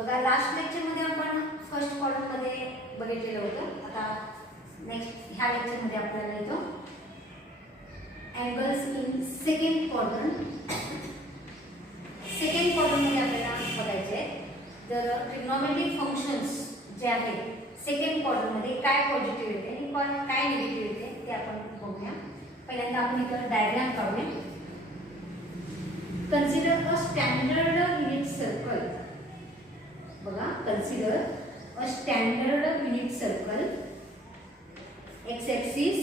बघा लास्ट लेक्चरमध्ये आपण फर्स्ट कॉलममध्ये बघितलेलं होतं. आता नेक्स्ट ह्या लेक्चरमध्ये आपल्याला येतो angles in second quadrant. Second क्वाड्रंटमध्ये आपल्याला बघायचे आहे तर ट्रिग्नोमेट्रिक फंक्शन्स जे आहेत सेकंड क्वाड्रंटमध्ये काय पॉझिटिव्ह येते आणि काय निगेटिव्ह येते ते आपण बघूया. पहिल्यांदा आपण इथं डायग्राम काढूया. Consider a standard unit circle. बघा consider a standard unit circle. X axis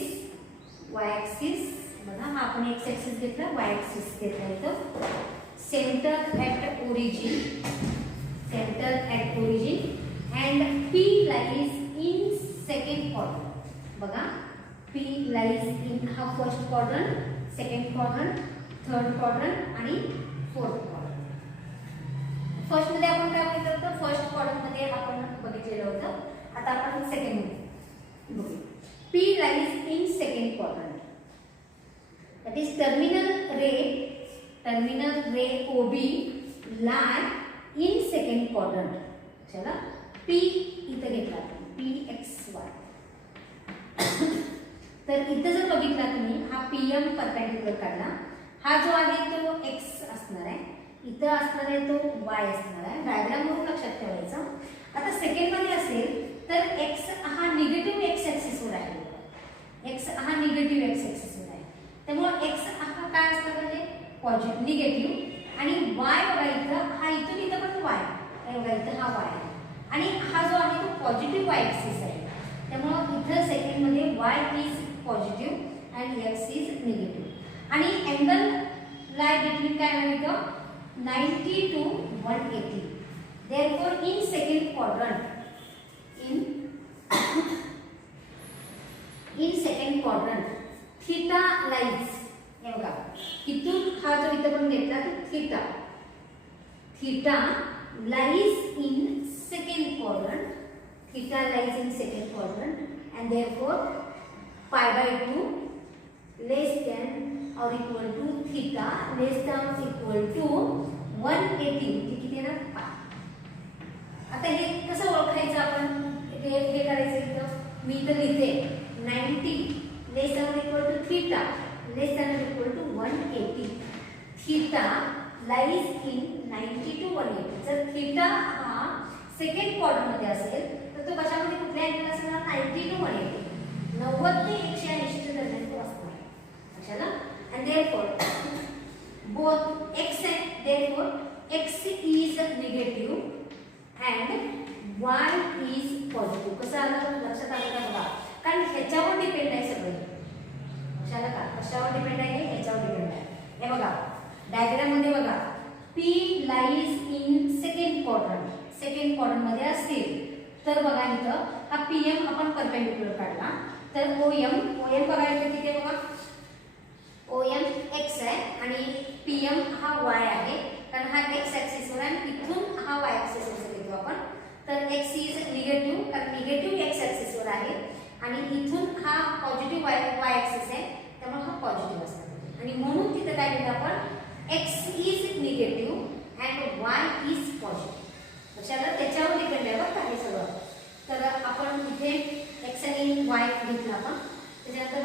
Y axis. बघा हा आपण एक्स ॲक्सिस घेतला वाय ॲक्सिस घेतला इथं. Centre at origin. Centre at origin and P lies in second quadrant. बघा P lies in हा first quadrant, second quadrant, third quadrant आणि fourth quadrant. First मध्ये आपण काय बघितलं होतं? फर्स्ट क्वाड्रंट मध्ये आपण बघितलेलं होतं. आता आपण सेकंड मध्ये बघूया. P lies in second quadrant. That is terminal ray OB lie in second quadrant. चला P इथं घेतला P x y. तर इथं जर बघितला तुम्ही हा PM परपेंडिक्युलर काढला. हा जो आहे तो x असणार आहे, इथं असणार आहे तो y असणार आहे. डायग्राम वरून लक्षात ठेवायचं. आता सेकंड मध्ये असेल तर x हा निगेटिव्ह x ऍक्सिस वर आहे. x हा निगेटिव्ह x ऍक्सिस वर आहे. त्यामुळे x हा काय असला पाहिजे? Positive negative. आणि y बघा इथं हा इथं पण y आहे. बघा इथं हा y आहे आणि हा जो आहे तो पॉझिटिव्ह y ऍक्सिस आहे. त्यामुळे इथं सेकंड मध्ये y is positive and x is negative. आणि अँगल लाय बिटवीन काय आहे इथं 90 to 180. Therefore in second quadrant in second quadrant theta lies. हे बघा इथून हा जो इथं पण घेतला तो थीटा. Theta lies in second quadrant. Theta lies in second quadrant and therefore π/2 less than or equal to theta less than equal to 180. किती येणार? आता हे कसं ओळखायचं आपण? हे करायचं इथं मी इथं लिहिते 90 less than equal to theta less than or equal to 180. Theta lies in 90 to 180. जर theta हा सेकंड क्वाड्रंट मध्ये असेल तर तो कशामध्ये कुठल्या अँगल असणार? 90 to 180. 90 ते 180 च्या दरम्यान तो असणार. लक्षात? and therefore both x and therefore x is negative and y is positive. कसं आलं? लक्षात आलं का बघा? कारण ह्याच्यावर डिपेंड आहे सगळं. लक्षात का? कशावर डिपेंड आहे? ह्याच्यावर डिपेंड आहे. हे बघा डायग्राम मध्ये बघा P lies in second quadrant. Second quadrant मध्ये असेल तर बघा इथं हा PM आपण परपेंडिक्युलर काढला तर OM बघा इथं किती आहे? बघा OM x आहे आणि PM हा y आहे. कारण हा x ऍक्सिस वर आहे. इथून हा y ऍक्सिस वर घेतो आपण. तर x इज निगेटिव्ह कारण निगेटिव्ह x ऍक्सिस वर आहे आणि इथून हा पॉझिटिव्ह y ऍक्सिस आहे. त्यामुळे हा पॉझिटिव्ह असणार आणि म्हणून तिथे काय लिहिलं आपण? x is negative and y is positive. लक्षात? त्याच्यावर डिपेंड आहे बघा हे सगळं. तर आपण इथे x आणि y घेतला आपण. त्याच्यानंतर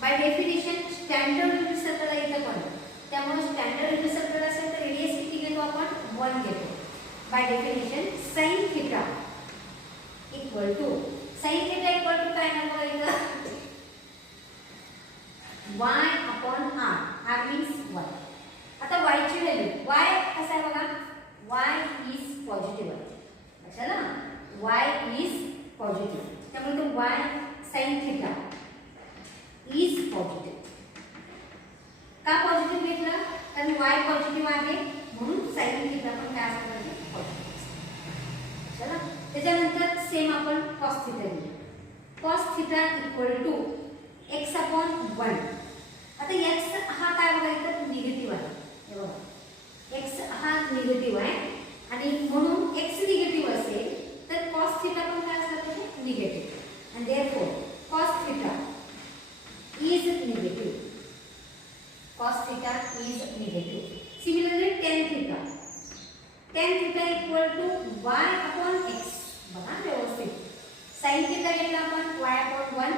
by definition standard unit circle आहे इथं पण. त्यामुळे स्टँडर्ड युनिट सर्कल असेल तर रेडियस किती घेतो आपण? 1 घेतो. By definition sin theta equal to sin theta equal to काय ना बघा इथं y upon r. r means 1. आता y ची व्हॅल्यू y कसं आहे बघा? y इज पॉझिटिव्ह आहे. लक्षात ना? y is positive. त्यामुळे तो y sin theta is positive. का पॉझिटिव्ह घेतलं? कारण y पॉझिटिव्ह आहे म्हणून sin थीटा पण काय असणार आहे? पॉझिटिव्ह. चला त्याच्यानंतर सेम आपण cos थीटा घेऊ. cos theta equal to x upon 1. आता x हा काय बघा इथं निगेटिव्ह आहे. हे बघा x हा निगेटिव्ह आहे आणि म्हणून x निगेटिव्ह असेल तर cos थीटा पण काय असणार आहे? Negative. and therefore cos theta is negative. Cos theta is negative. Similarly tan theta y/x बघा व्यवस्थित. sin थिटा घेतला आपण y/1,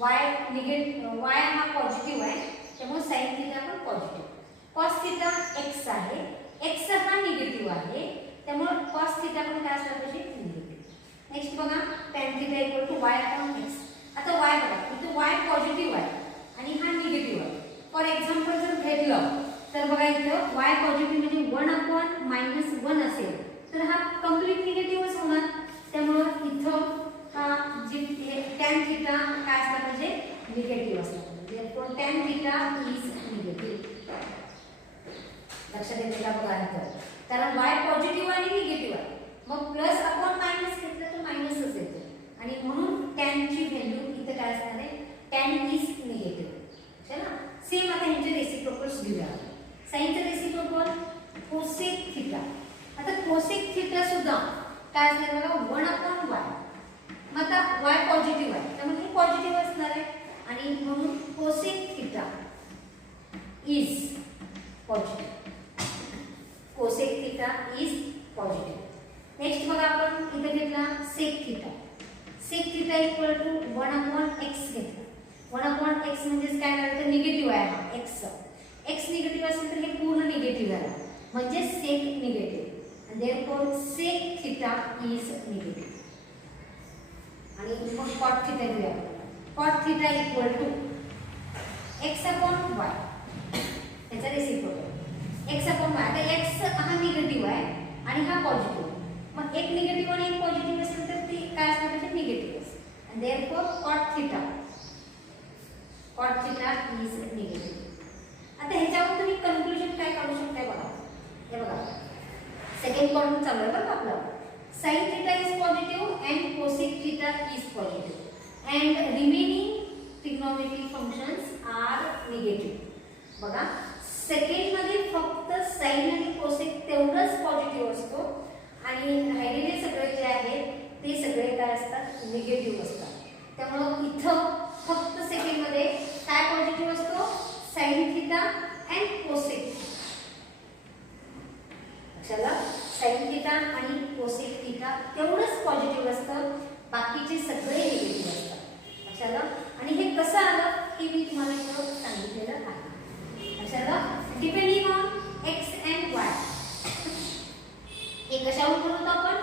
y हा पॉझिटिव्ह आहे त्यामुळे sin थिटा पण पॉझिटिव्ह. cos थिटा x आहे, x हा निगेटिव्ह आहे त्यामुळे cos थिटा पण काय असला पाहिजे निगेटिव्ह. नेक्स्ट बघा tan थिटा y/x. आता y बघा इथे y पॉझिटिव्ह आहे आणि हा निगेटिव्ह आहे. फॉर एक्झाम्पल जर घेतलं तर बघा इथं y पॉझिटिव्ह म्हणजे 1/-1 असेल तर हा कंप्लीट निगेटिव्हच होणार. त्यामुळे इथं जे tan थिटा काय असला पाहिजे निगेटिव्ह असला पाहिजे. therefore tan theta is negative. लक्षात येते का बघा इथं, कारण y पॉझिटिव्ह आणि निगेटिव्ह आहे मग प्लस अपॉन मायनस घेतलं तर मायनसच येते आणि म्हणून tan ची व्हॅल्यू इथे काय असणार आहे tan इज निगेटिव्ह. चला सेम आता ह्याचे रेसिप्रोकल्स घेऊया. साइनचे रेसिप्रोकल कोसेक थिटा. आता कोसेक थिटा सुद्धा काय असणार बघा 1/y. मग आता y पॉझिटिव्ह आहे त्यामुळे हे पॉझिटिव्ह असणार आहे आणि म्हणून cosec theta is positive. Cosec theta is positive. Next बघा आपण इथे घेतला sec theta. Sec theta equal to 1/x घेतला. 1/x म्हणजे काय करायचं निगेटिव्ह आहे हा x. x निगेटिव्ह असेल तर हे पूर्ण निगेटिव्ह आहे म्हणजे सेक निगेटिव्ह आणि therefore sec theta is negative. आणि मग cot थिटा घेऊया. cot theta equal to x/y याचा रेसिप्रोकल x/y. आता x हा निगेटिव्ह आहे आणि हा पॉझिटिव्ह. मग एक निगेटिव्ह आणि एक पॉझिटिव्ह असेल तर ती काय असणार पाहिजे निगेटिव्ह असेल आणि therefore cot theta is negative. आता ह्याच्यावर तुम्ही कन्क्लुजन काय काढू शकताय बघा. हे बघा सेकंड क्वाड्रंट चालू आहे बघा आपला. sin theta is positive and cosec theta is positive and remaining trigonometric functions are negative. बघा सेकंड मध्ये फक्त sin आणि cosec तेवढंच पॉझिटिव्ह असतो आणि राहिलेले सगळे जे आहेत ते सगळे काय असतात निगेटिव्ह असतात. त्यामुळे इथं फक्त सेकंड मध्ये काय पॉझिटिव्ह असतो sin theta and cosec. चला sin theta आणि cosec theta तेवढंच पॉझिटिव्ह असतं बाकीचे सगळे निगेटिव्ह असतात. चला आणि हे कसं आलं हे मी तुम्हाला इथं सांगितलेलं आहे. चला depending on x and y. हे कशावरून ठरवतो आपण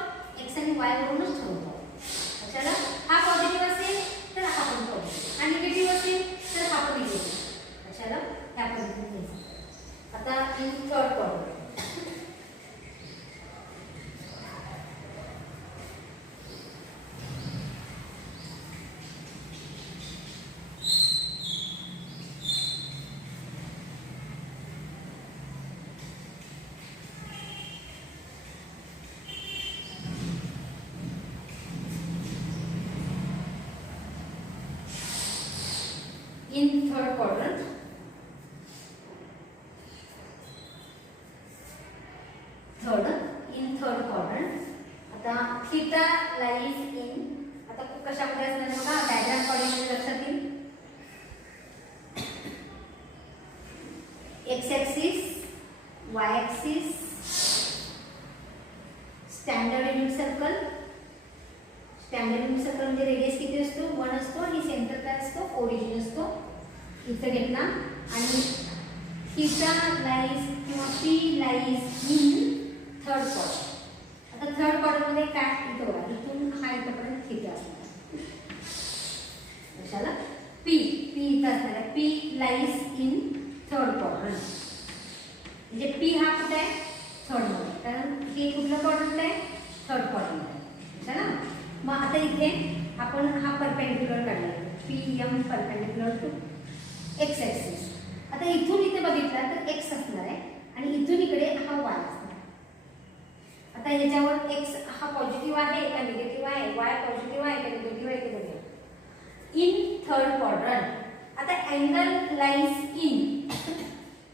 x आणि y वरूनच ठरवतो. चला हा पॉझिटिव्ह असेल तर हा पण पॉझिटिव्ह आणि निगेटिव्ह असेल तर हा पण निगेटिव्ह. चला ह्या पद्धतीने आता in third quadrant. In third quadrant, third quadrant. आता theta lies in. आता कशामध्ये असणार बघा डायग्राम काढल्यामध्ये लक्षात येईल. x axis, y axis, standard unit circle. Standard unit circle म्हणजे रेडियस किती असतो 1 असतो आणि सेंटर काय असतो ओरिजिन असतो. इथं घेतला आणि थीटा लाईज किंवा P lies in third quadrant. आता थर्ड क्वाड्रंट मध्ये काय इथं बघा इथून हा इथपर्यंत थीटा असणार. कशाला पी इथं असणार आहे. P lies in third quadrant म्हणजे पी हा कुठे आहे थर्ड मध्ये कारण हे कुठलं क्वाड्रंट आहे थर्ड क्वाड्रंट आहे. चला मग आता इथे आपण हा परपेंडिक्युलर काढला P M perpendicular to X axis. आता इथून इथे बघितला तर एक्स असणार आहे आणि इथून इकडे हा वाय असणार. आता ह्याच्यावर एक्स हा पॉझिटिव्ह आहे का निगेटिव्ह आहे वाय पॉझिटिव्ह आहे का निगेटिव्ह आहे ते बघूया. इन थर्ड क्वाड्रंट आता अँगल लाईज इन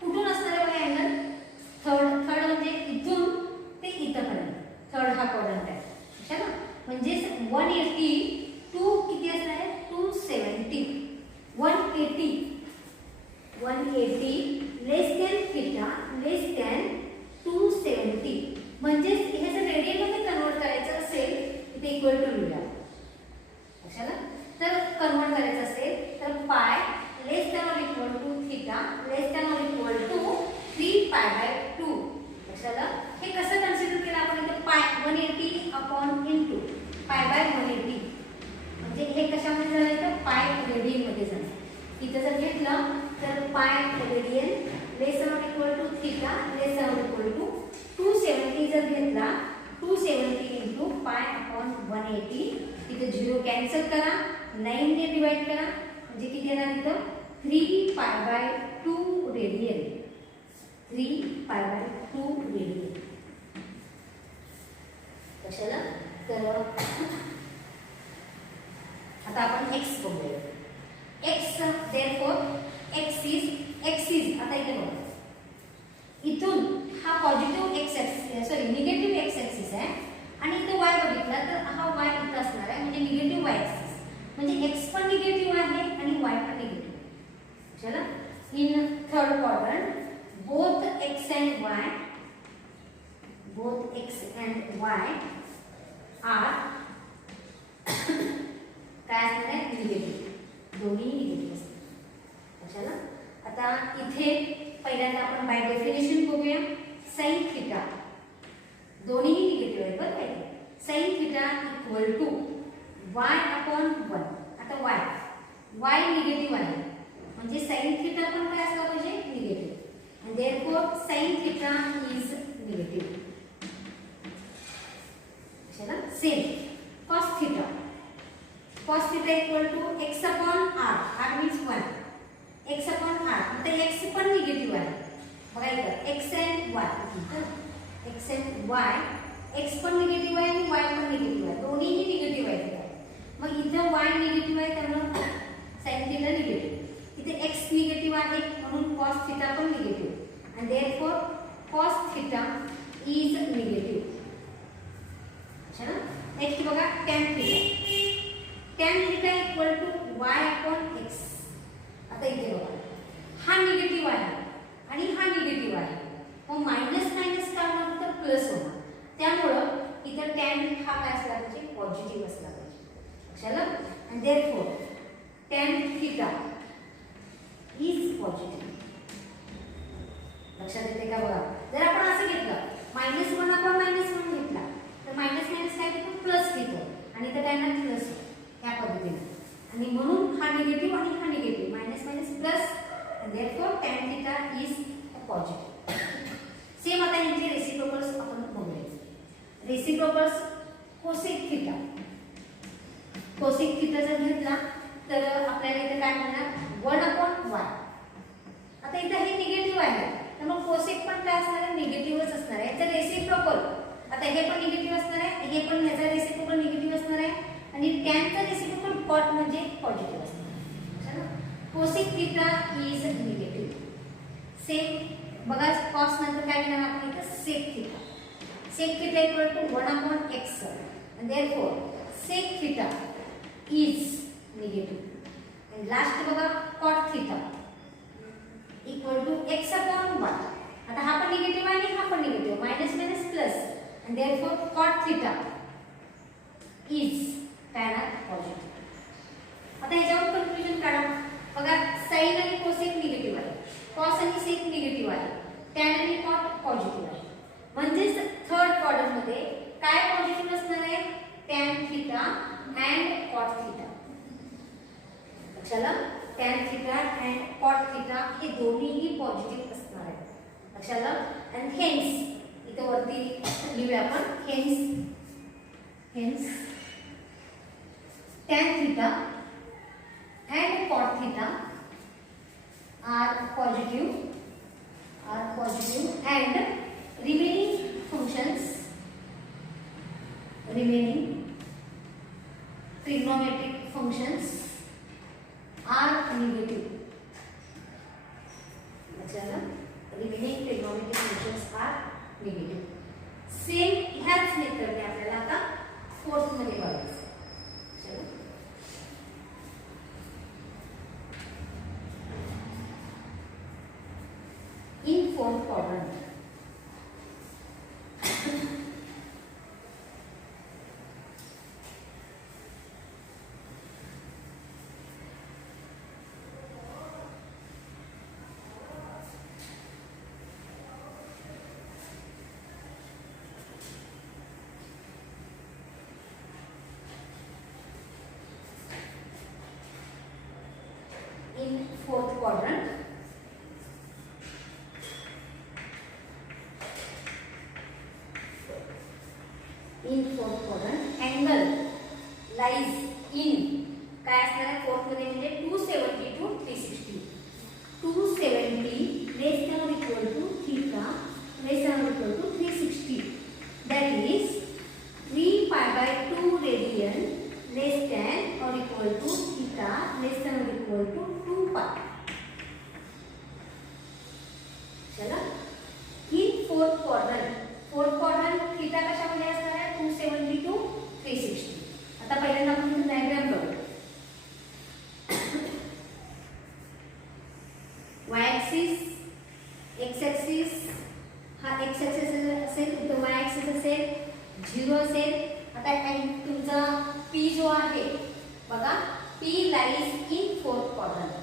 कुठून असणार आहे बघा अँगल थर्ड म्हणजे इथून ते इथपर्यंत थर्ड हा क्वाड्रंट आहे. अच्छा ना म्हणजे 180 टू किती असणार आहे 270. 180 लेस दॅन थीटा लेस दॅन 270 म्हणजे हे जर रेडियन मध्ये कन्वर्ट इक्वल टू लिहूया लक्षात. तर कन्वर्ट करायचं असेल तर pi less than or equal to theta less than or equal to 3 pi bye 2 लक्षात. हे कसं कन्सिडर केलं आपण इथे पाय 180 अपॉन इनटू पाय बाय 180 म्हणजे हे कशामध्ये झालं तर पाय रेडियन मध्ये झालं. इथं जर घेतलं तर pi radian less than or equal to theta less than or equal to 270 जर घेतला 270 इंटू पाय अपॉन 180 इथे 0 कॅन्सल करा 9 ने डिवाइड करा म्हणजे किती येणार इथं 3 pi bye 2 radian 3 pi bye 2 radian कशाला. तर आता आपण x बघूया. x therefore x is आता इथे बघा इथून हा positive x axis sorry negative x axis आहे आणि इथे y बघितला तर हा y इथं असणार आहे म्हणजे निगेटिव्ह y ऍक्सिस म्हणजे x पण निगेटिव्ह आहे आणि y पण निगेटिव्ह. चला in third quadrant both x and y are काय असणार आहे निगेटिव्ह दोन्ही निगेटिव्ह असतात. चला आता इथे पहिल्यांदा आपण बाय डेफिनेशन बघूया. sin थीटा दोन्हीही निगेटिव्ह आहे बरं काय. sin theta equal to y upon 1. आता y निगेटिव्ह आहे म्हणजे sin थीटा पण काय असला पाहिजे negative and therefore sin theta is negative. चला same cos theta equal to x upon r means 1 x upon r आता x पण निगेटिव्ह आहे बघा इथं x and y x पण निगेटिव्ह आहे आणि y पण निगेटिव्ह आहे दोन्हीही निगेटिव्ह आहेत. मग इथं y निगेटिव्ह आहे त्यामुळे sin theta निगेटिव्ह इथे x निगेटिव्ह आहे म्हणून cos theta पण negative and therefore cos theta is negative. चला नेक्स्ट बघा tan theta equal to y upon x. आता इथे बघा हा निगेटिव्ह आहे आणि हा निगेटिव्ह आहे मग मायनस मायनस काय होणार तर प्लस होणार त्यामुळं इथं tan हा काय असला पाहिजे पॉझिटिव्ह असला पाहिजे. चला and therefore tan theta is positive. लक्षात येते का बघा. जर आपण असं घेतलं -1 आपण -1 घेतला तर मायनस मायनस काय होतं प्लस घेतो आणि इथं काय ना प्लस ह्या पद्धतीने आणि म्हणून हा निगेटिव्ह आणि हा negative minus minus plus and therefore tan theta is positive. Same आता यांचे रेसिप्रोकल्स आपण बघूया. रेसिप्रोकल्स कोसेक थीटा जर घेतला तर आपल्याला इथे काय मिळणार 1/y. आता इथे हे निगेटिव्ह आहे तर मग कोसेक पण काय असणार आहे निगेटिव्हच असणार आहे. याचा रेसिप्रोकल आता हे पण निगेटिव्ह असणार आहे हे पण याचा रेसिप्रोकल निगेटिव्ह असणार आहे आणि टॅनचा रेसिप्रोकल कॉट म्हणजे पॉझिटिव्ह असणार आहे. Cosec theta is negative. Sec बघा कॉस नंतर काय घेणार आपण इथे sec theta equal to 1/x and therefore sec theta is negative and last बघा cot theta equal to x upon 1. आता हा पण निगेटिव्ह आहे आणि हा पण negative minus minus plus and therefore cot theta is काय ना पॉझिटिव्ह. आता याच्यावर कन्फ्युजन काढा बघा sin आणि cosec निगेटिव्ह आहे cos आणि sec निगेटिव्ह आहे tan आणि cot पॉझिटिव्ह आहे म्हणजेच थर्ड क्वाड्रंट मध्ये काय पॉझिटिव्ह असणार आहे tan theta and cot theta. चला tan theta and cot theta हे दोन्हीही पॉझिटिव्ह असणार आहेत लक्षात. and hence इथे वरती लिहूया आपण hence tan theta and cot theta are positive and remaining trigonometric functions are negative. अच्छा remaining trigonometric functions are negative. Same ह्याच मेथडने आपल्याला आता फोर्थ मध्ये बघायचं. चला in fourth quadrant fourth quadrant theta कशामध्ये असणार आहे 270 to 360. आता पहिल्यांदा आपण डायग्राम करू. y ॲक्सिस, x ॲक्सिस, हा x ॲक्सिस असेल, इथे y ॲक्सिस असेल, 0 असेल. आता तुमचा p जो आहे बघा, p lies in fourth quadrant.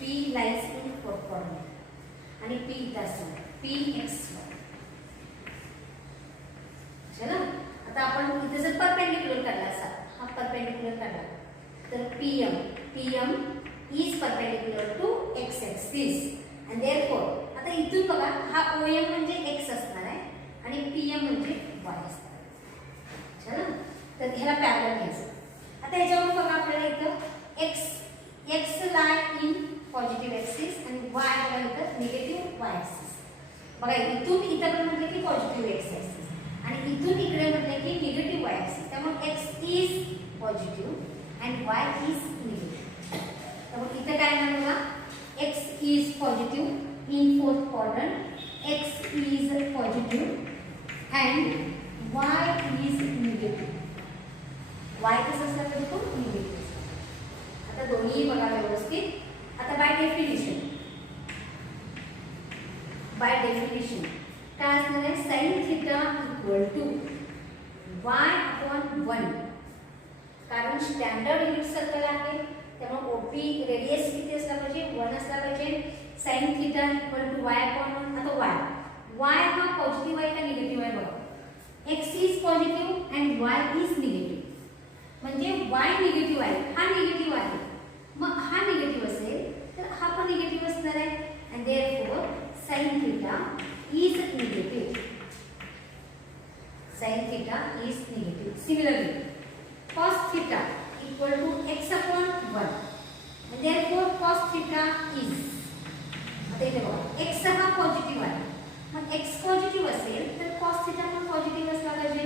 p lies in fourth quadrant आणि p इथं असणार px1. चला, आता आपण इथे जर परपेंडिक्युलर काढला असा, हा परपेंडिक्युलर काढला तर pm is perpendicular to x axis and therefore आता इथून बघा हा OM म्हणजे x असणार आहे आणि PM म्हणजे y असणार आहे. चला, तर ह्याला पॅरलल घ्यायचं. आता ह्याच्यावर बघा आपल्याला इथं x Lai in positive axis आणि y बघा इथं निगेटिव्ह y ॲक्सिस. बघा इथून इथं म्हटलं की पॉझिटिव्ह x ॲक्सिस आणि इथून इकडे म्हटलं की निगेटिव्ह y ॲक्सिस. त्यामुळे x is positive and y is negative. तर इथं काय आहे बघा, x is positive in fourth quadrant, x is positive and y is negative. y कसं असलं तर तो निगेटिव्ह. आता दोन्ही बघा व्यवस्थित. आता बाय डेफिनेशन काय असणार आहे, sine theta equal to y upon 1. कारण स्टँडर्ड युनिट सर्कल आहे त्यामुळे ओपी रेडियस किती असला पाहिजे 1 असला पाहिजे. Sine theta equal to y upon 1. आता y हा पॉझिटिव्ह आहे का निगेटिव्ह आहे बघा. x is positive and y is negative. म्हणजे y निगेटिव्ह आहे, हा निगेटिव्ह आहे, मग हा निगेटिव्ह असेल तर हा पण निगेटिव्ह असणार आहे and therefore sine theta is negative. Sine theta is negative. Similarly cos theta equal to x upon 1 and therefore cos theta is, आता इथे बघा x हा पॉझिटिव्ह आहे, मग x पॉझिटिव्ह असेल तर cos theta पण पॉझिटिव्ह असला पाहिजे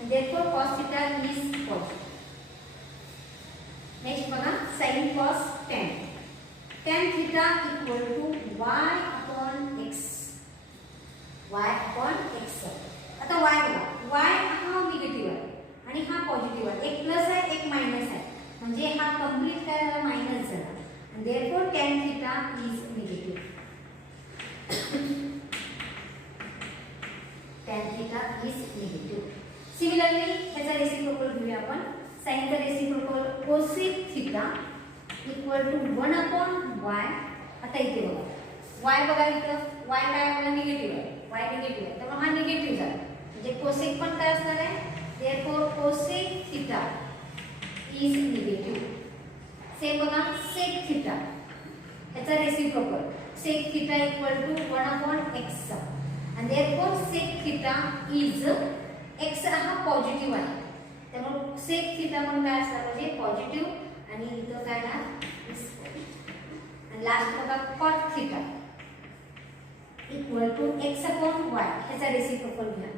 and therefore cos theta is positive. Next बघा sin cos tan. tan theta equal to y upon x. y upon x. आता y बघा, y हा निगेटिव्ह आहे आणि हा पॉझिटिव्ह आहे. एक प्लस आहे एक मायनस आहे म्हणजे हा कंप्लीट काय झाला मायनस झाला आणि therefore tan theta is negative. tan theta is negative. Similarly ह्याचा रेसिप्रोकल घेऊया आपण. sin चा reciprocal cosec theta equal to 1 upon y. आता इथे बघा y बघा इथं y काय आहे निगेटिव्ह आहे, y निगेटिव्ह आहे त्यामुळे हा निगेटिव्ह झाला म्हणजे cosec पण काय असणार आहे, therefore cosec theta is negative. Same बघा sec theta, ह्याचा reciprocal sec theta equal to 1 upon x and therefore sec theta is x हा पॉझिटिव्ह आहे त्यामुळे sec theta पण काय असला पाहिजे पॉझिटिव्ह आणि इथं काय ना आणि लास्ट बघा cot theta equal to x upon y. ह्याचा रेसिप्रोकल घ्या.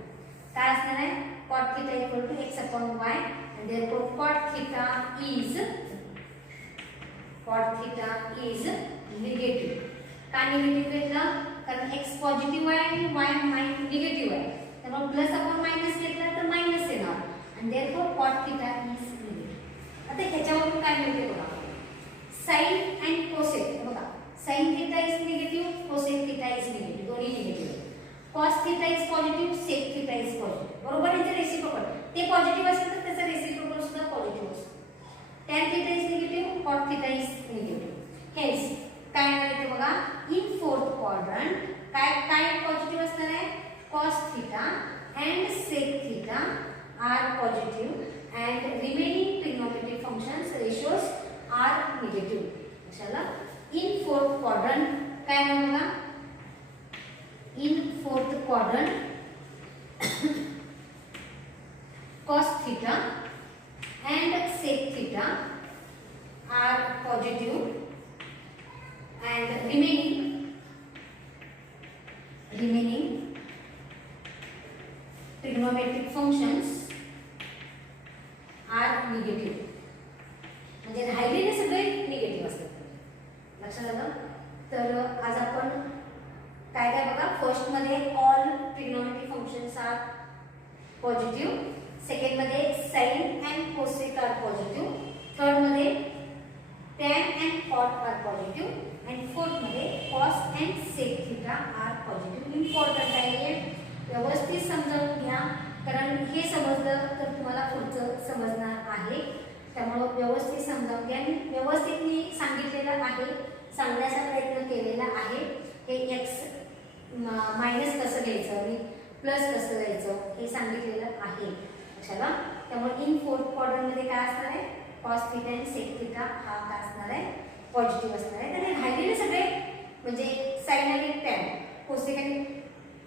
काय असणार आहे cot theta equal to x upon y and therefore cot theta is negative. का निगेटिव्ह घेतलं कारण x पॉझिटिव्ह आहे आणि y निगेटिव्ह आहे त्यामुळे प्लस अपॉन मायनस घेतला तर मायनस येणार and therefore cot theta is negative. आता ह्याच्यावरून काय मिळते बघा, sin and cosec. बघा sin theta is negative, cosec theta is negative, दोन्ही negative. cos theta is positive, sec theta is positive. बरोबर, याचे रेसिप्रोकल ते पॉझिटिव्ह असेल तर त्याचा रेसिप्रोकल सुद्धा पॉझिटिव्ह असतो. tan theta is negative, cot theta is negative. हेच काय आहे ते बघा, इन फोर्थ क्वाड्रंट काय पॉझिटिव्ह असणार आहे, cos theta and sec theta are positive and remaining trigonometric functions ratios are negative. चला, इन फोर्थ क्वाड्रंट काय आहे बघा, in fourth quadrant cos theta and sec theta are positive and remaining trigonometric functions are negative. म्हणजे राहिलेले सगळे negative असतात. लक्षात आलं. तर आज आपण काय काय बघा, फर्स्ट मध्ये all trigonometric functions are positive, second मध्ये sine and cosec are positive, third मध्ये tan and cot are positive and fourth मध्ये cos and sec theta are positive. Important आहे, व्यवस्थित समजावून घ्या कारण हे समजलं तर तुम्हाला पुढचं समजणार आहे. त्यामुळे व्यवस्थित समजावून घ्या. व्यवस्थित मी सांगितलेलं आहे, सांगण्याचा प्रयत्न केलेला आहे. हे x मायनस कसं घ्यायचं आणि प्लस कसं घ्यायचं हे सांगितलेलं आहे लक्षात. त्यामुळे इन फोर्थ क्वाड्रंटमध्ये काय असणार आहे, cos थीटा आणि sec थीटा हा काय असणार आहे, पॉझिटिव्ह असणार आहे. तर राहिलेले सगळे म्हणजे साइन आणि टॅन कोसेक आणि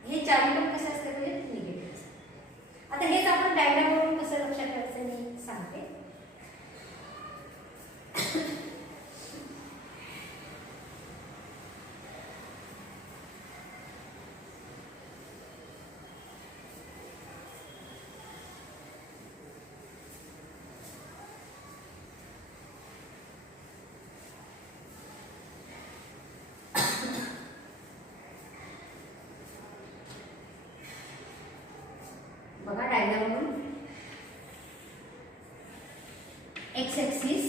हे चारही पण कसे असतात म्हणजे निगेटिव्ह असतात. आता हेच आपण डायग्राम वरून कसं लक्षात ठेवायचं मी सांगते. बघा डायग्राम म्हणून x axis,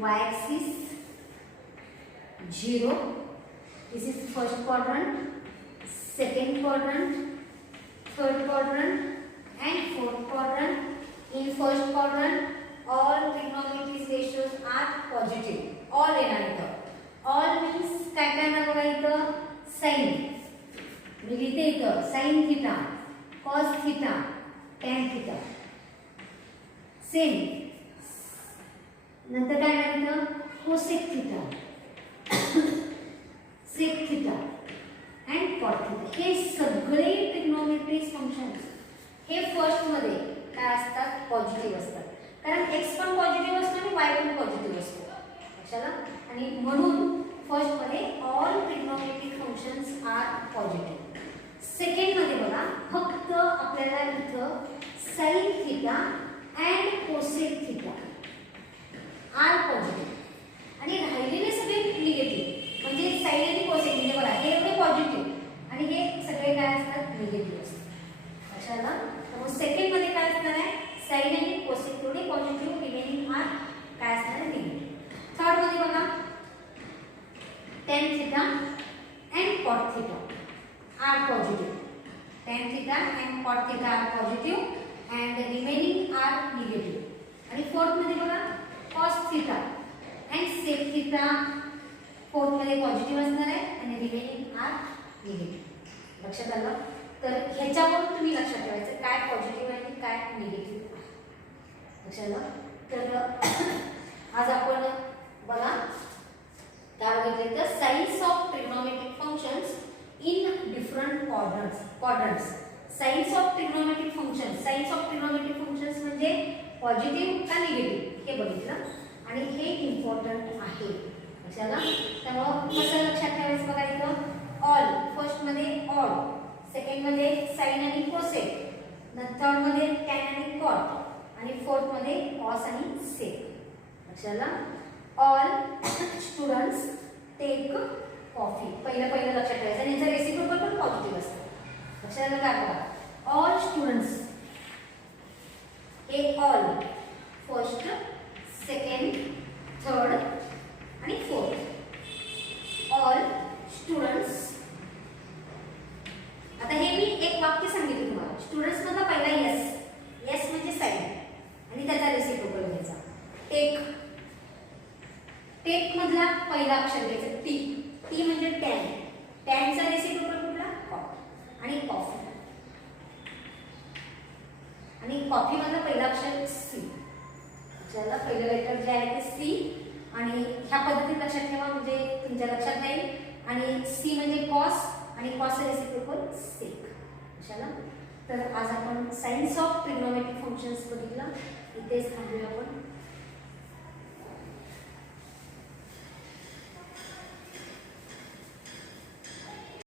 y axis 0, this is first quadrant, second quadrant, third quadrant and fourth quadrant. In first quadrant all trigonometric ratios are positive. all येणार इथं. all means काय काय येणार बघा इथं, sin मी लिहिते इथं sin theta, cos theta, tan theta. Same नंतर काय येणार cosec theta, sec theta and cot theta. हे सगळे ट्रिग्नोमेट्रिक फंक्शन्स हे फर्स्ट मध्ये काय असतात, पॉझिटिव्ह असतात. कारण x पण पॉझिटिव्ह असतो आणि y पण पॉझिटिव्ह असतो लक्षात. आणि म्हणून फर्स्ट मध्ये all trigonometric functions are positive. Second मध्ये बघा फक्त आपल्याला इथं sin theta and cosec theta are positive आणि राहिलेले सगळे निगेटिव्ह. म्हणजे sin आणि कोसेक म्हणजे बघा हे एवढे पॉझिटिव्ह आणि हे सगळे काय असतात, निगेटिव्ह असतात लक्षात. त्यामुळे सेकंड मध्ये काय असणार आहे, sin आणि कोसेक थोडे पॉझिटिव्ह, रिमेनिंग आर काय असणार आहे, निगेटिव्ह. थर्ड मध्ये बघा tan theta and cot theta are positive. Tan theta and cot theta are positive and the remaining are negative. आणि फोर्थ मध्ये बघा cos theta and sec theta fourth मध्ये positive असणार आहे आणि रिमेनिंग आर निगेटिव्ह लक्षात आलं. तर ह्याच्यावर तुम्ही लक्षात ठेवायचं काय पॉझिटिव्ह आहे आणि काय निगेटिव्ह आहे लक्षात आलं. तर आज आपण बघा काय बघितलं तर signs of trigonometric functions in different quadrants. Signs of trigonometric functions. Signs of trigonometric functions म्हणजे पॉझिटिव्ह का निगेटिव्ह हे बघितलं आणि हे इम्पॉर्टंट आहे लक्षात. त्यामुळे कसं लक्षात ठेवायचं बघा इथं ऑल फर्स्ट मध्ये ऑल, सेकंड मध्ये साइन आणि कोसेक, थर्ड मध्ये टॅन आणि कॉट आणि फोर्थ मध्ये कॉस आणि सेक लक्षात. ऑल स्टुडंट्स टेक कॉफी पहिलं लक्षात ठेवायचं आणि याचा रेसिप्रोकल पण पॉझिटिव्ह असतं लक्षात. काय बघा ऑल स्टुडंट्स हे ऑल फर्स्ट, सेकंड, थर्ड आणि फोर्थ ऑल स्टुडंट्स. आता हे मी एक वाक्य सांगितलं तुम्हाला, स्टुडंट्स मधला पहिला यस, यस म्हणजे साइन आणि त्याचा रेसिप्रोकल घ्यायचा. टेक, टेक मधला पहिला अक्षर घ्यायचं टी, टी म्हणजे टॅन, टॅनचा रेसिप्रोकल कुठला कॉट आणि कॉफी आणि कॉफी मधला पहिला अक्षर सी. ज्याला पहिलं लेटर जे आहे ते सी आणि ह्या पद्धतीत लक्षात ठेवा म्हणजे तुमच्या लक्षात राहील. आणि सी म्हणजे कॉस आणि कॉसचा रेसिप्रोकल सेक लक्षात. तर आज आपण सायन्स ऑफ ट्रिग्नोमेट्रिक फंक्शन्स बघितलं. इथेच थांबूया आपण.